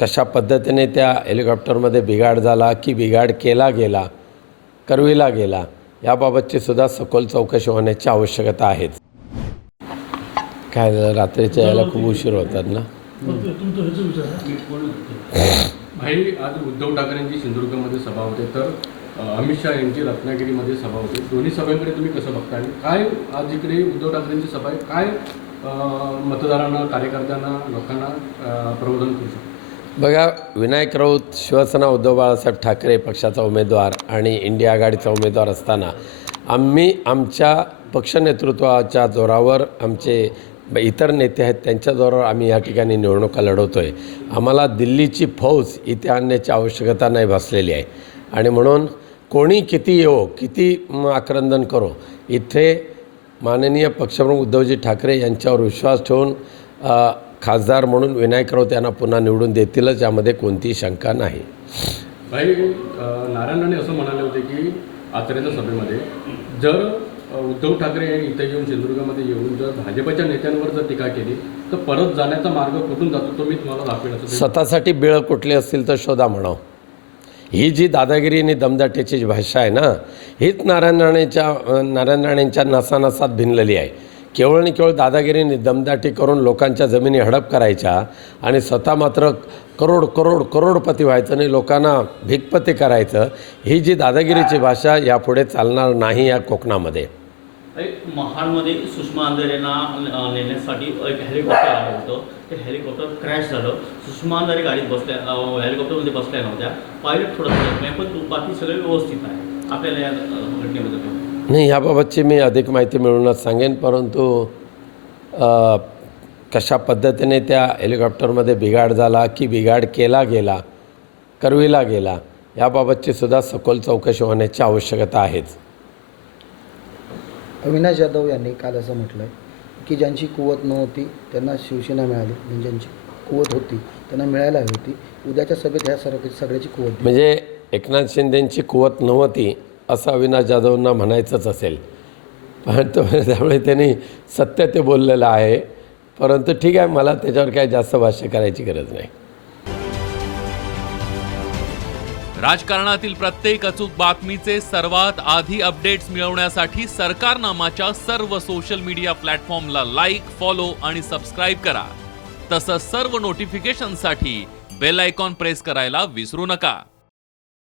कशा पद्धतीने त्या हेलिकॉप्टरमध्ये बिघाड झाला की बिघाड केला गेला करविला गेला याबाबतची सुद्धा सखोल चौकशी होण्याची आवश्यकता आहेच काय झालं, रात्रीच्या यायला खूप उशीर होतात ना? भाई आज उद्धव ठाकरेंची सिंधुदुर्गमध्ये सभा होते. तर अमित शहा यांची रत्नागिरीमध्ये सभा होते. दोन्ही सभेकडे तुम्ही कसं बघता आणि काय आज इकडे उद्धव ठाकरेंची सभा आहे? काय मतदारांना कार्यकर्त्यांना लोकांना प्रबोधन करू शकतो? बघा विनायक राऊत शिवसेना उद्धव बाळासाहेब ठाकरे पक्षाचा उमेदवार आणि इंडिया आघाडीचा उमेदवार असताना आम्ही आमच्या पक्ष नेतृत्वाच्या जोरावर आमचे इतर नेते आहेत त्यांच्या जोरावर आम्ही या ठिकाणी निवडणुका लढवतो आहे आम्हाला दिल्लीची फौज इथे आणण्याची आवश्यकता नाही भासलेली आहे. आणि म्हणून कोणी किती येवो किती आक्रंदन करो इथे माननीय पक्षप्रमुख उद्धवजी ठाकरे यांच्यावर विश्वास ठेवून खासदार म्हणून विनायक राऊत यांना पुन्हा निवडून देतीलच यामध्ये कोणतीही शंका नाही. भाई नारायण राणे असं म्हणाले होते की आचरेच्या सभेमध्ये जर उद्धव ठाकरे इथे येऊन सिंधुदुर्गामध्ये येऊन जर भाजपच्या नेत्यांवर जर टीका केली तर परत जाण्याचा मार्ग कुठून जातो तो मी तुम्हाला ते- स्वतःसाठी बिळं कुठली असतील तर शोधा म्हणावं. ही जी दादागिरी आणि दमदाटीची जी भाषा आहे ना हीच नारायण राणेच्या नारायण राणेंच्या नसानसात भिनलेली आहे. केवळ आणि केवळ दादागिरीने दमदाटी करून लोकांच्या जमिनी हडप करायच्या आणि स्वतः मात्र करोड करोड करोडपती व्हायचं आणि लोकांना भिकपती करायचं ही जी दादागिरीची भाषा यापुढे चालणार नाही या कोकणामध्ये. एक महाडमध्ये सुषमा अंधारे यांना नेण्यासाठी एक हेलिकॉप्टर आलं होतं. ते हेलिकॉप्टर क्रॅश झालं. सुषमा अंधारे गाडीत बसल्या हेलिकॉप्टरमध्ये बसल्या नव्हत्या. पायलट थोडं नाही पण बाकी सगळे व्यवस्थित आहे. आपल्याला या घटनेबद्दल नाही याबाबतची मी अधिक माहिती मिळूनच सांगेन परंतु कशा पद्धतीने त्या हेलिकॉप्टरमध्ये बिघाड झाला की बिघाड केला गेला करविला गेला याबाबतची सुद्धा सखोल चौकशी होण्याची आवश्यकता आहेच. अविनाश जाधव यांनी काल असं म्हटलं आहे की ज्यांची कुवत नव्हती त्यांना शिवसेना मिळाली. आणि ज्यांची कुवत होती त्यांना मिळायला हवी होती. उद्याच्या सभेत ह्या सर्व सगळ्याची कुवत. म्हणजे एकनाथ शिंदेंची कुवत नव्हती असं अविनाश जाधवना म्हणायचंच असेल. पण तो त्यामुळे त्यांनी सत्य ते बोललेलं आहे. परंतु ठीक आहे मला त्याच्यावर काही जास्त भाष्य करायची गरज नाही. राजकारणातील प्रत्येक अचूक बातमीचे सर्वात आधी अपडेट्स मिळवण्यासाठी सरकारनामाच्या सर्व सोशल मीडिया प्लॅटफॉर्मला लाईक फॉलो आणि सबस्क्राईब करा. तसंच सर्व नोटिफिकेशनसाठी बेल आयकॉन प्रेस करायला विसरू नका.